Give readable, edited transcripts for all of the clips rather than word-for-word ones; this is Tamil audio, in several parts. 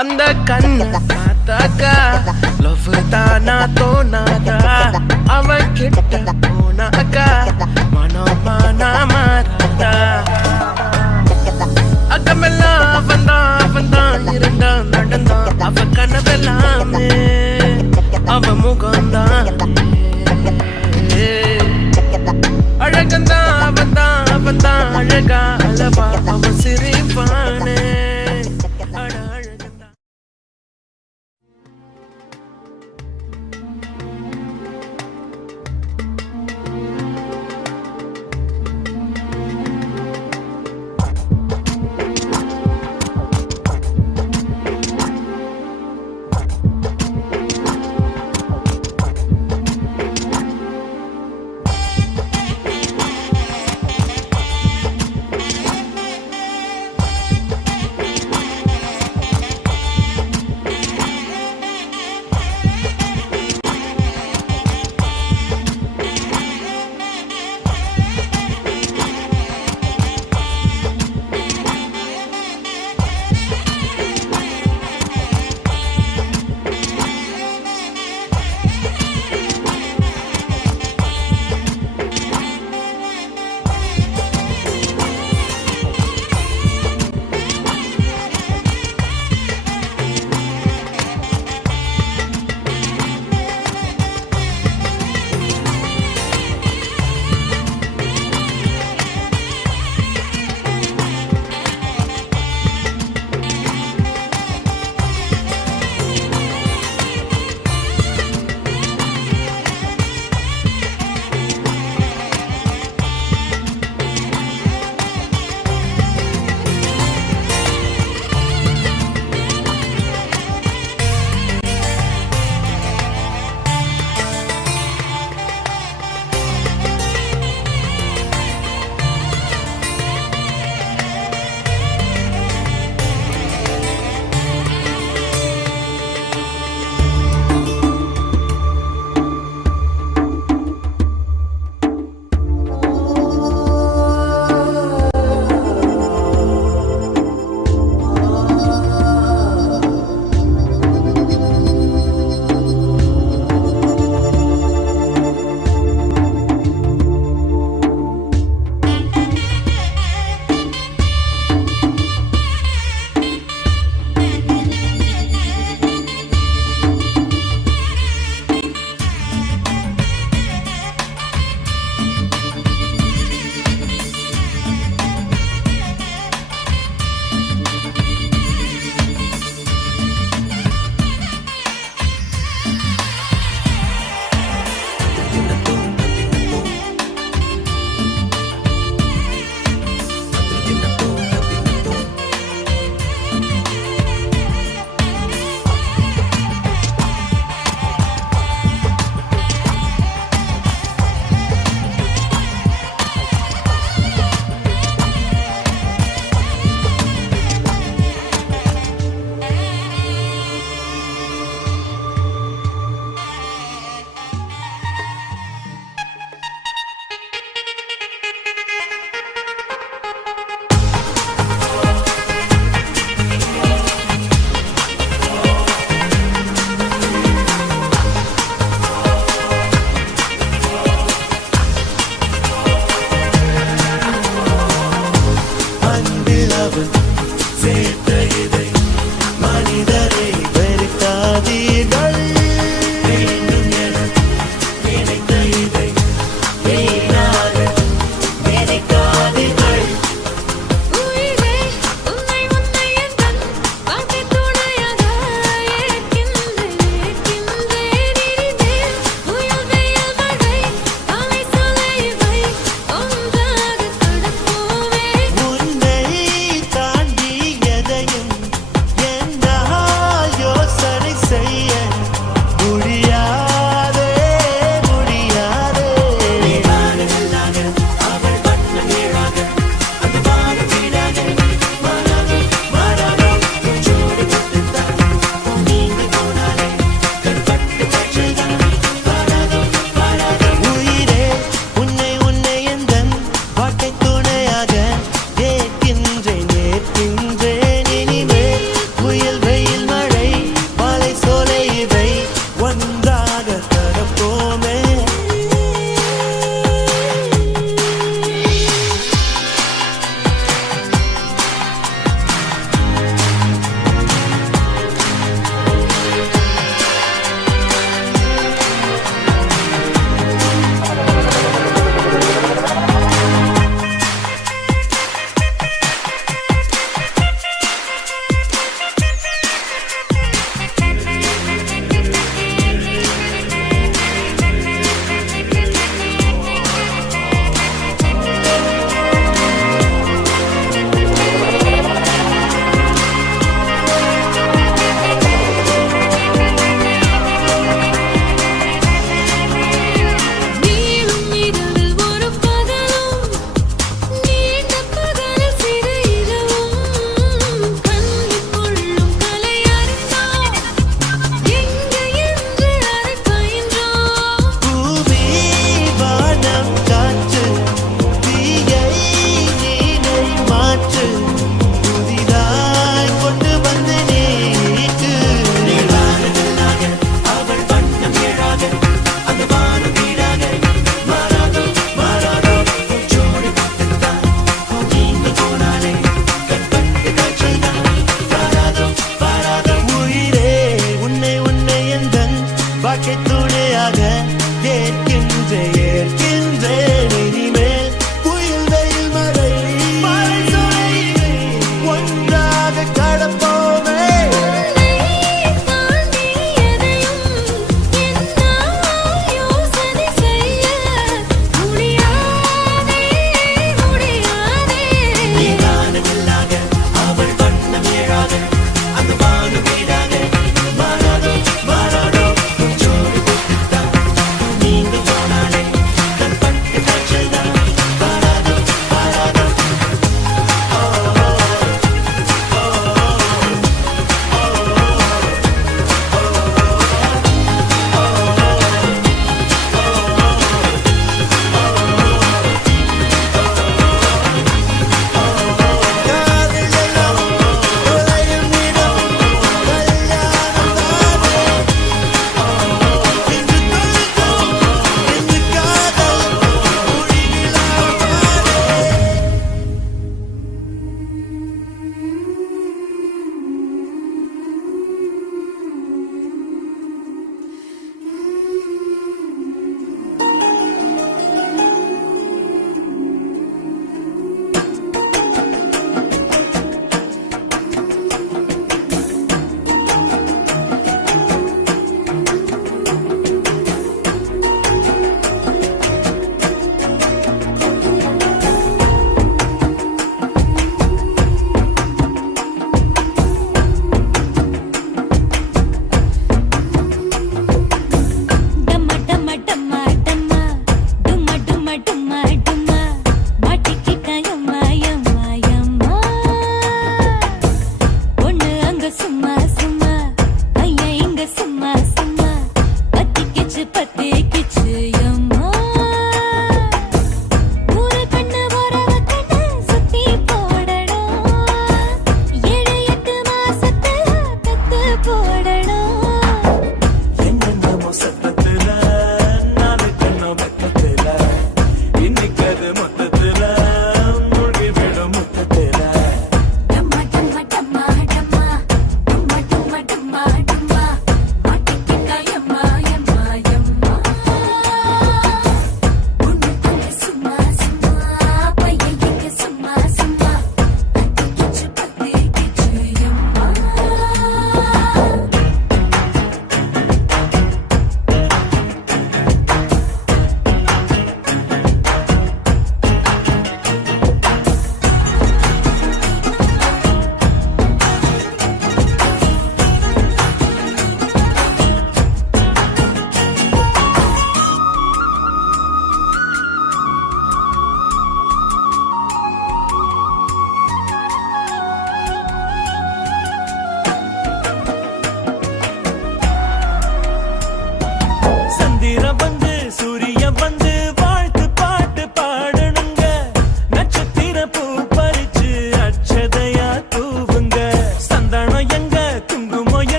அந்த கண்ண பார்த்தாக்கா லவ் தானா தோணாதா அவ கிட்ட போனாக்கா மனமானா மாறாதா அகமெல்லாம் அவன்தான் இருந்தான் நடந்தான் அவ கனவெல்லாமே அவ முகம்தான் அழகந்தான் அவன்தான் அழகா அளவா அவ சிரிப்பானே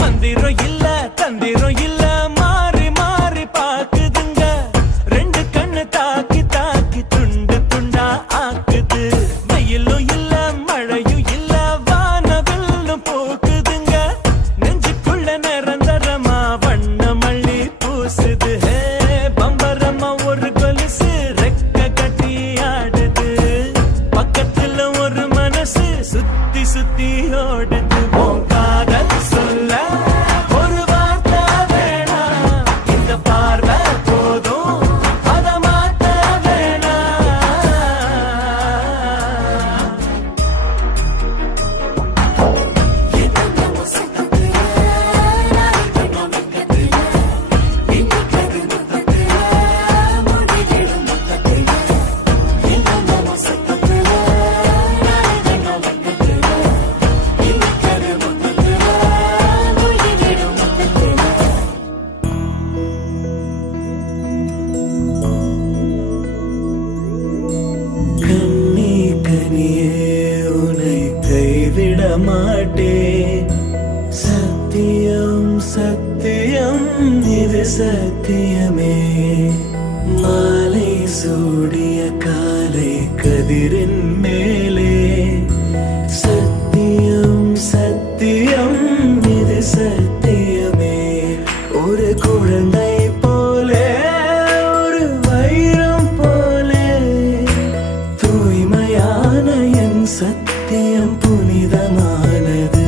மந்திரம் இல்ல தந்திரம் இல்ல மாறி மாறி பாக்குதுங்க ரெண்டு கண்ணு தாக்கி தாக்கி துண்டு துண்டா ஆக்குது வெயிலும் இல்ல மழையும் இல்ல வானவில்லும் போக்குதுங்க நெஞ்சுக்குள்ள நிரந்தரமா வண்ண மல்லி பூசுது பம்பரமா ஒரு கொலுசு ரெக்க கட்டி ஆடுது பக்கத்துல ஒரு மனசு சுத்தி சுத்தி ஓடுது உன் காதல் சொல்ல ஒரு வார்த்தை வேணாம் இந்த பார்வை போதும் அத மாத்த வேணாம் கண்ணி கனியே உன்னை கைவிட மாட்டேன் சத்தியம் சத்தியம் இது சத்தியமே மாலை சூடிய காலை கதிரின் மேலே சத்தியம் சத்தியம் இது சத்தியமே ஒரு குழந்தை போலே ஒரு வைரம் போலே தூய்மையான என் சத்தியம் புனிதமானது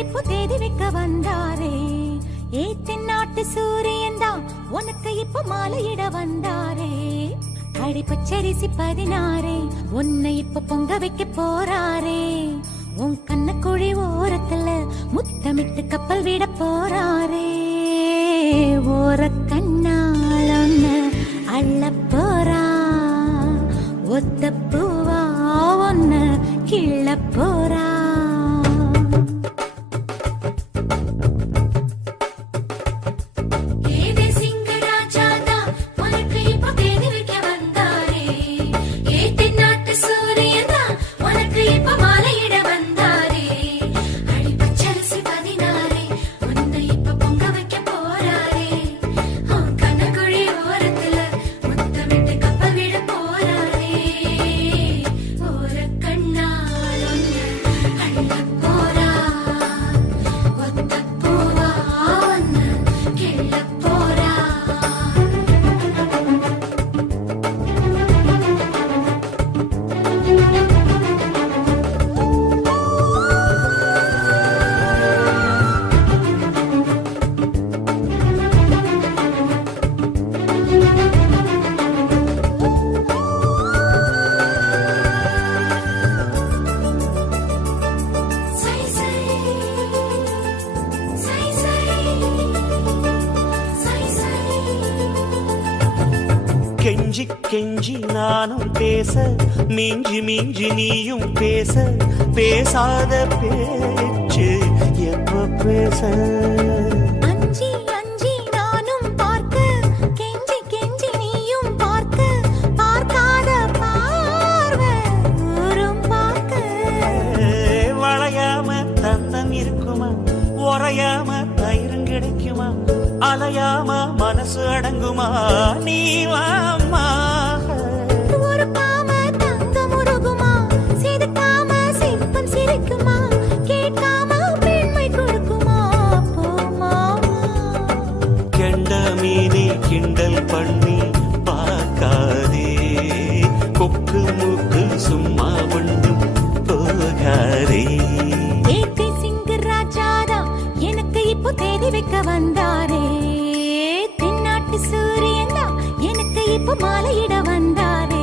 இப்போ தேதி வைக்க வந்தாரே. ஏ தென்னாட்டு சூரியன் தான் உனக்கு இப்போ மாலையிட வந்தாரே. அடி பச்சரிசி 16 உன்னை இப்ப பொங்க வைக்க போறாரே. உன் கண்ணக்குழி ஓரத்துல முத்தமிட்டு கப்பல் விட போறாரே. ஓர கண்ணால் ஒன்னு அள்ள போறா, ஒத்த பூவா ஒன்னு கிள்ள போறா. கெஞ்சி கெஞ்சி நானும் பேச, மிஞ்சி மிஞ்சி நீயும் பேச, பேசாத பேச்சு எப்ப பேச. அஞ்சி அஞ்சி நானும் பார்க்க, கெஞ்சி கெஞ்சி நீயும் பார்க்க, பார்க்காத பார்வை ஊரும் பார்க்க. வளையாம தந்தம் இருக்குமா, உறையாம தயிரும் கிடைக்குமா, அலையாம மனசு அடங்குமா, நீ வாமா. ஒரு காம தங்கம் உருகுமா, செதுக்காம சிற்பம் சிரிக்குமா, கேட்காம பெண்மை கொடுக்குமா, போமா. கெண்ட மீனே கிண்டல் பண்ணி பார்க்காதே, கொக்கு மூக்கு சும்மா ஒன்றும் போகாதே. ஏத்தி சிங்க ராஜாதா எனக்கு இப்போ தேதி வைக்க வந்தாரே. தென்னாட்டு சூரியன் தான் எனக்கு இப்போ மாலையிட வந்தாரே.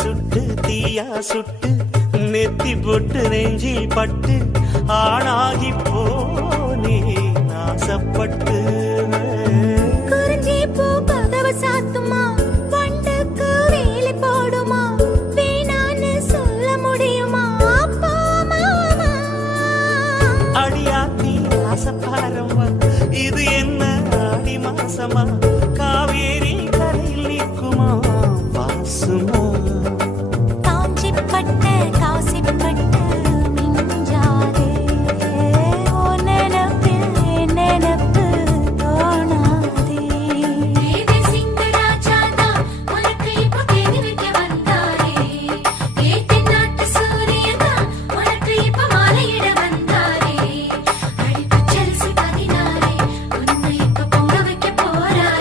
சுட்டு தீயா சுட்டு நெத்தி போட்டு நெஞ்சில் பட்டு ஆணாகி போனே நாசப்பட்டு. குறிஞ்சி பூ கதவை சாத்துமா, வண்டுக்கு வேலை போடுமா, வேணான்னு சொல்ல முடியுமா, போமா. அடியாத்தி ஆசப்பாரம்மா, இது என்ன ஆடி மாசமா, காவேரி கரையில் நிற்குமா வாசுமா. காஞ்சிப்பட்டு காசிப்பட்டு மிஞ்சாதே, ஓ நினப்பில் நினப்பு தோணாதே. பொங்க வைக்க போறாரே.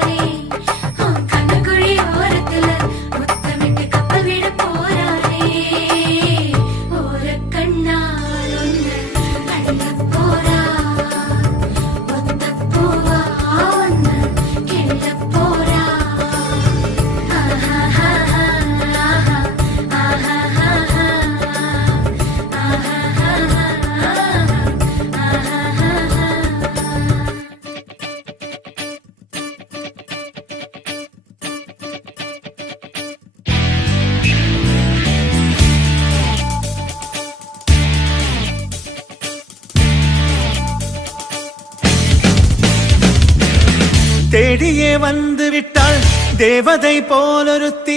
தேடியே வந்து விட்டாள் தேவதை போலொருத்தி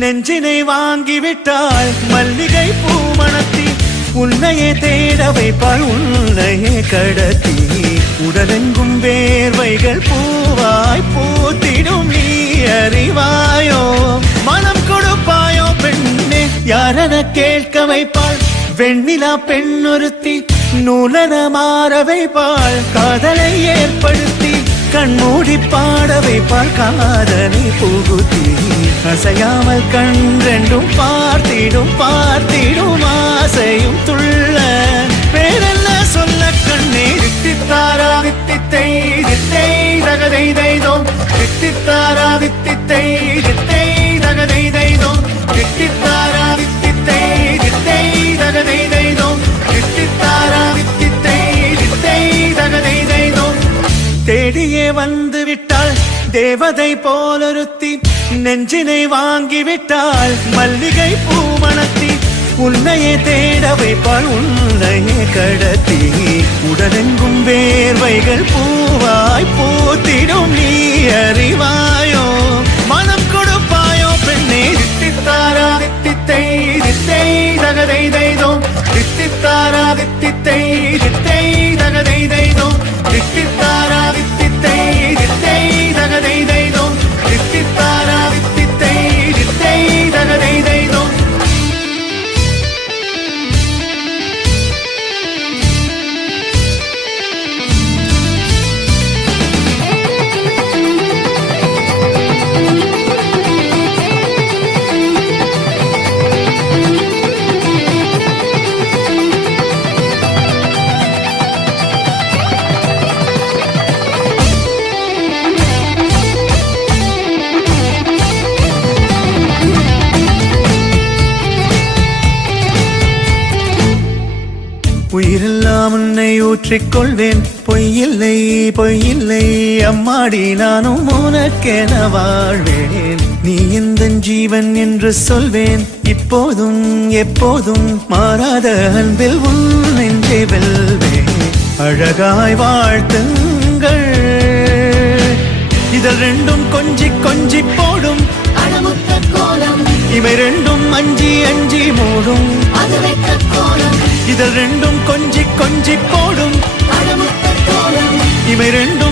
நெஞ்சினை வாங்கி விட்டாள் மல்லிகை பூ மணத்தி உன்னையே தேட வைப்பாள் உன்னையே கடத்தி உடலெங்கும் வேர்வைகள் பூவாய் பூத்திடும் நீ அறிவாயோ மனம் கொடுப்பாயோ பெண்ணே யாரென கேட்க வைப்பாள் வெண்ணிலா பெண்ணொருத்தி நூலன மாற வைப்பாள் காதலை ஏற்படுத்தி கண்மூடி பாட வைப்பாள் காதலை புகுத்தி அசையாமல் கண் ரெண்டும் பார்த்திடும் பார்த்திடும் ஆசையும் துள்ள பேரெல்ல சொல்ல கண்ணே தித்தித்தாரா வித்தித்தை தித்தை தகதை தைதோம் தித்தித்தாரா வித்தித்தை தித்தை தகதை தைதோம் தித்தித்தாரா வித்தித்தை தித்தை தகதை தைதோம் தித்தித்தாரா வித்தித்தை தித்தை தகதை தைதோம் தேடியே வந்து விட்டாள் தேவதை போலொருத்தி நெஞ்சினை வாங்கி விட்டாள் மல்லிகை பூ மணத்தி உன்னையே தேட வைப்பாள் உன்னையே கடத்தி உடலெங்கும் வேர்வைகள் பூவாய் பூத்திடும் நீ அறிவாயோ மனம் கொடுப்பாயோ பெண்ணே தித்தித்தாரா தித்தித்தை தித்தை தகதை தைதோம் தித்தித்தாரா தித்தித்தை தித்தை தகதை தைதோம் தித்தித்தாரா தித்தித்தை தித்தை தகதை தைதோம் தித்தித்தாரா தித்தித்தை தித்தை தகதை தைதோம் உயிரெல்லாம் உன்னை ஊற்றிக்கொள்வேன் பொய்யில்லை பொய்யில்லை அம்மாடி நானும் உனக்கென வாழ்வேன் நீ இந்த ஜீவன் என்று சொல்வேன் இப்போதும் எப்போதும் மாறாத அன்பில் உன் நெஞ்சை வெல்வேன் அழகாய் வாழ்த்துங்கள் இதழ் ரெண்டும் கொஞ்சி கொஞ்சி போடும் இவை ரெண்டும் அஞ்சி அஞ்சி மூடும் இதழ் ரெண்டும் கொஞ்சி கொஞ்சி போடும் இவை ரெண்டும்